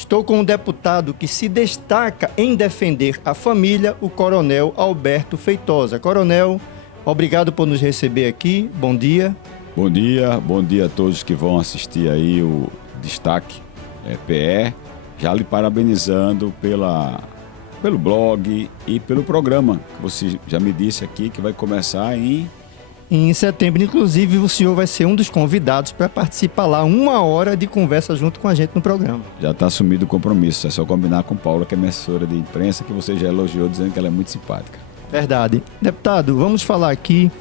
Estou com um deputado que se destaca em defender a família, o Coronel Alberto Feitosa. Coronel, obrigado por nos receber aqui. Bom dia. Bom dia a todos que vão assistir aí o Destaque PE. Já lhe parabenizando pelo blog e pelo programa, que você já me disse aqui que vai começar em setembro. Inclusive, o senhor vai ser um dos convidados para participar lá, 1 hora de conversa junto com a gente no programa. Já está assumido o compromisso, é só combinar com Paula, que é minha assessora de imprensa, que você já elogiou dizendo que ela é muito simpática. Verdade. Deputado, vamos falar aqui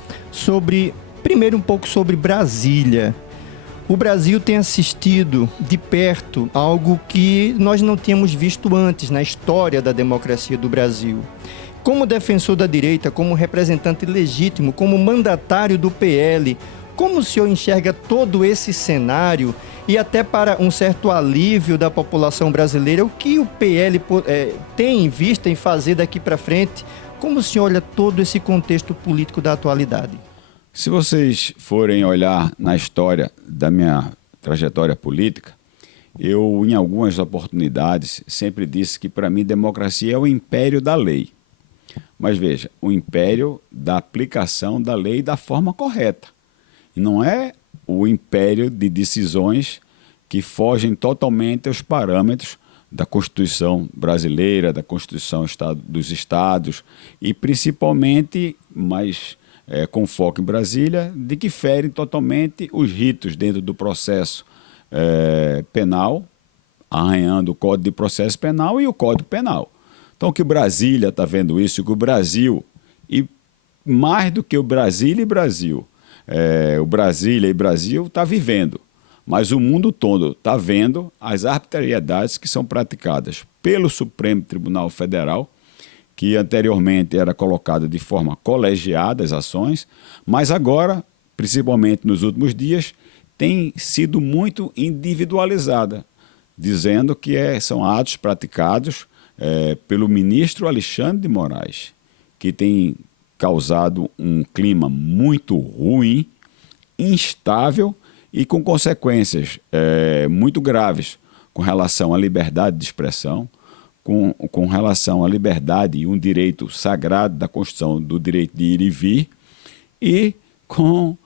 primeiro um pouco sobre Brasília. O Brasil tem assistido de perto algo que nós não tínhamos visto antes na história da democracia do Brasil. Como defensor da direita, como representante legítimo, como mandatário do PL, como o senhor enxerga todo esse cenário e até para um certo alívio da população brasileira, o que o PL tem em vista em fazer daqui para frente? Como o senhor olha todo esse contexto político da atualidade? Se vocês forem olhar na história da minha trajetória política, eu, em algumas oportunidades, sempre disse que, para mim, democracia é o império da lei. Mas veja, o império da aplicação da lei da forma correta. E não é o império de decisões que fogem totalmente aos parâmetros da Constituição brasileira, da Constituição dos Estados e, principalmente, com foco em Brasília, de que ferem totalmente os ritos dentro do processo penal, arranhando o Código de Processo Penal e o Código Penal. Então, que Brasília está vendo isso, que o Brasil, e mais do que o Brasília e Brasil, o Brasília e Brasil está vivendo, mas o mundo todo está vendo as arbitrariedades que são praticadas pelo Supremo Tribunal Federal, que anteriormente era colocada de forma colegiada as ações, mas agora, principalmente nos últimos dias, tem sido muito individualizada, dizendo que são atos praticados pelo ministro Alexandre de Moraes, que tem causado um clima muito ruim, instável e com consequências muito graves com relação à liberdade de expressão, com relação à liberdade e um direito sagrado da Constituição do direito de ir e vir, e com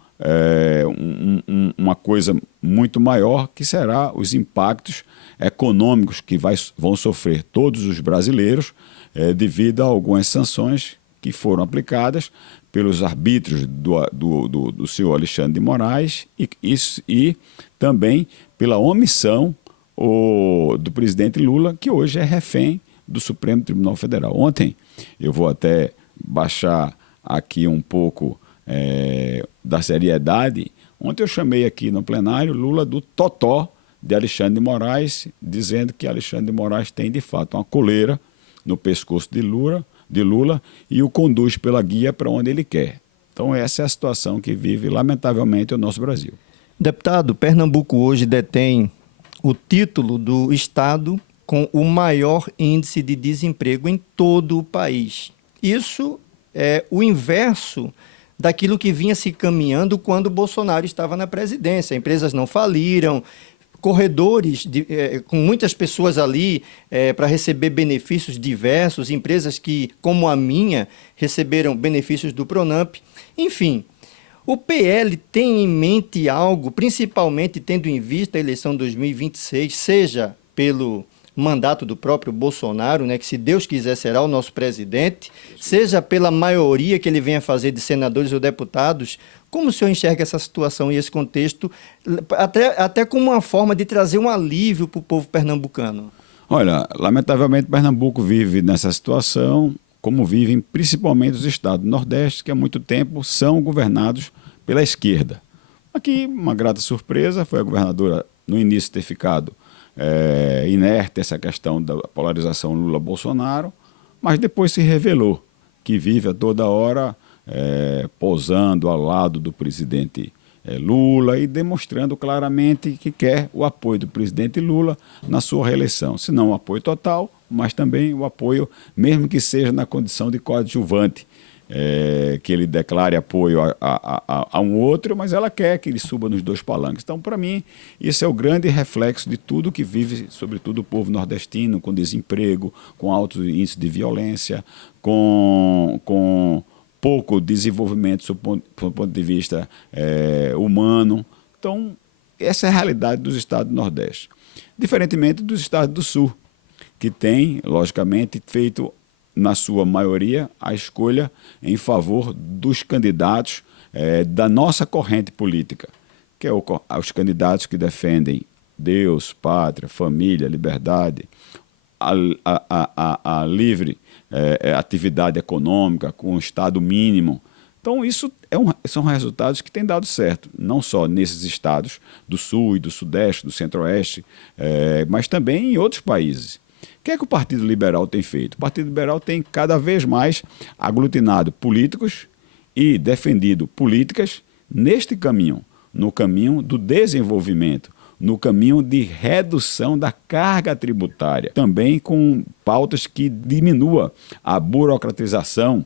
uma coisa muito maior, que será os impactos econômicos que vão sofrer todos os brasileiros devido a algumas sanções que foram aplicadas pelos arbítrios do senhor Alexandre de Moraes e também pela omissão do presidente Lula, que hoje é refém do Supremo Tribunal Federal. Ontem, eu vou até baixar aqui um pouco da seriedade, ontem eu chamei aqui no plenário Lula do totó de Alexandre de Moraes, dizendo que Alexandre de Moraes tem de fato uma coleira no pescoço de Lula e o conduz pela guia para onde ele quer. Então essa é a situação que vive, lamentavelmente, o nosso Brasil. Deputado, Pernambuco hoje detém o título do estado com o maior índice de desemprego em todo o país. Isso é o inverso daquilo que vinha se caminhando quando Bolsonaro estava na presidência. Empresas não faliram, corredores com muitas pessoas ali para receber benefícios diversos, empresas que, como a minha, receberam benefícios do Pronamp. Enfim, o PL tem em mente algo, principalmente tendo em vista a eleição 2026, seja pelo mandato do próprio Bolsonaro, que se Deus quiser será o nosso presidente, seja pela maioria que ele venha fazer de senadores ou deputados. Como o senhor enxerga essa situação e esse contexto, até como uma forma de trazer um alívio para o povo pernambucano? Olha, lamentavelmente Pernambuco vive nessa situação, como vivem principalmente os estados do Nordeste, que há muito tempo são governados pela esquerda. Aqui, uma grata surpresa, foi a governadora, no início, ter ficado inerte essa questão da polarização Lula-Bolsonaro, mas depois se revelou que vive a toda hora posando ao lado do presidente Lula e demonstrando claramente que quer o apoio do presidente Lula na sua reeleição. Se não o apoio total, mas também o apoio, mesmo que seja na condição de coadjuvante que ele declare apoio a um outro, mas ela quer que ele suba nos dois palanques. Então, para mim, isso é o grande reflexo de tudo que vive, sobretudo o povo nordestino, com desemprego, com alto índice de violência, com pouco desenvolvimento do ponto de vista humano. Então, essa é a realidade dos estados do Nordeste. Diferentemente dos estados do Sul, que tem, logicamente, feito, na sua maioria, a escolha em favor dos candidatos da nossa corrente política, que é os candidatos que defendem Deus, pátria, família, liberdade, a livre atividade econômica com o Estado mínimo. Então, isso são resultados que têm dado certo, não só nesses estados do Sul e do Sudeste, do Centro-Oeste, mas também em outros países. O que é que o Partido Liberal tem feito? O Partido Liberal tem cada vez mais aglutinado políticos e defendido políticas neste caminho, no caminho do desenvolvimento, no caminho de redução da carga tributária, também com pautas que diminua a burocratização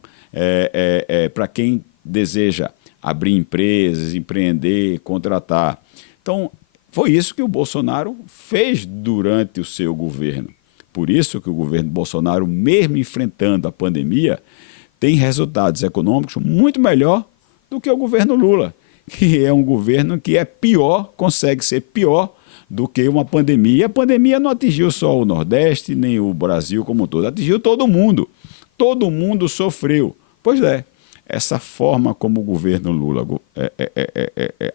para quem deseja abrir empresas, empreender, contratar. Então, foi isso que o Bolsonaro fez durante o seu governo. Por isso que o governo Bolsonaro, mesmo enfrentando a pandemia, tem resultados econômicos muito melhor do que o governo Lula, que é um governo que é pior, consegue ser pior do que uma pandemia. A pandemia não atingiu só o Nordeste, nem o Brasil como um todo, atingiu todo mundo. Todo mundo sofreu. Pois é, essa forma como o governo Lula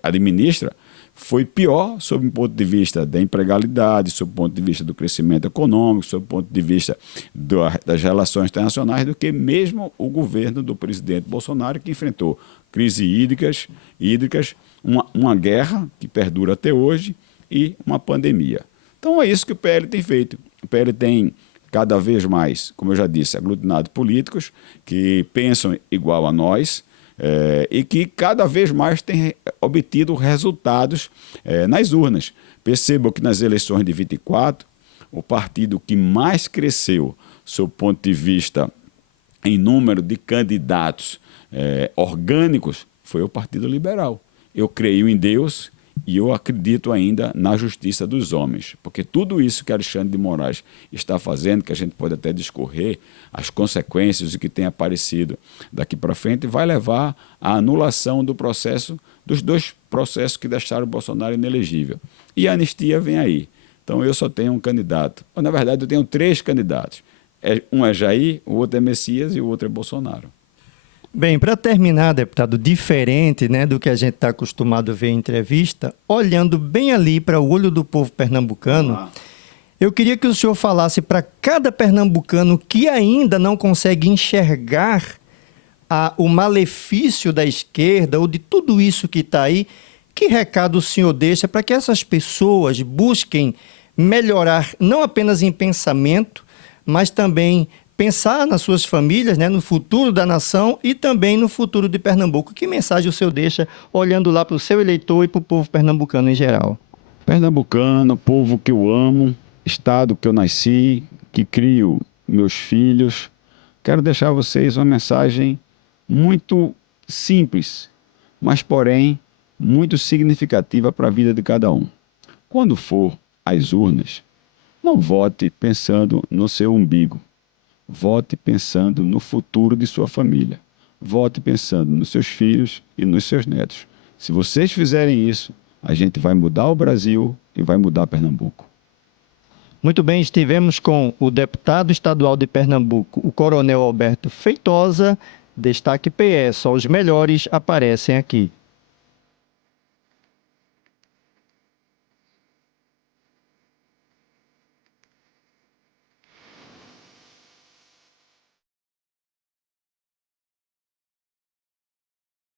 administra foi pior sob o ponto de vista da empregabilidade, sob o ponto de vista do crescimento econômico, sob o ponto de vista das relações internacionais, do que mesmo o governo do presidente Bolsonaro, que enfrentou crises hídricas, uma guerra que perdura até hoje e uma pandemia. Então é isso que o PL tem feito. O PL tem cada vez mais, como eu já disse, aglutinado políticos que pensam igual a nós, e que cada vez mais tem obtido resultados nas urnas. Percebam que nas eleições de 24, o partido que mais cresceu, sob o ponto de vista em número de candidatos orgânicos, foi o Partido Liberal. Eu creio em Deus e eu acredito ainda na justiça dos homens, porque tudo isso que Alexandre de Moraes está fazendo, que a gente pode até discorrer, as consequências, o que tem aparecido daqui para frente, vai levar à anulação do processo, dos dois processos que deixaram o Bolsonaro inelegível. E a anistia vem aí. Então eu só tenho um candidato. Na verdade, eu tenho 3 candidatos. Um é Jair, o outro é Messias e o outro é Bolsonaro. Bem, para terminar, deputado, diferente, né, do que a gente está acostumado a ver em entrevista, olhando bem ali para o olho do povo pernambucano, eu queria que o senhor falasse para cada pernambucano que ainda não consegue enxergar o malefício da esquerda ou de tudo isso que está aí, que recado o senhor deixa para que essas pessoas busquem melhorar não apenas em pensamento, mas também pensar nas suas famílias, né, no futuro da nação e também no futuro de Pernambuco. Que mensagem o senhor deixa olhando lá para o seu eleitor e para o povo pernambucano em geral? Pernambucano, povo que eu amo, estado que eu nasci, que crio meus filhos, quero deixar a vocês uma mensagem muito simples, mas porém muito significativa para a vida de cada um. Quando for às urnas, não vote pensando no seu umbigo. Vote pensando no futuro de sua família. Vote pensando nos seus filhos e nos seus netos. Se vocês fizerem isso, a gente vai mudar o Brasil e vai mudar Pernambuco. Muito bem, estivemos com o deputado estadual de Pernambuco, o Coronel Alberto Feitosa. Destaque PS, só os melhores aparecem aqui.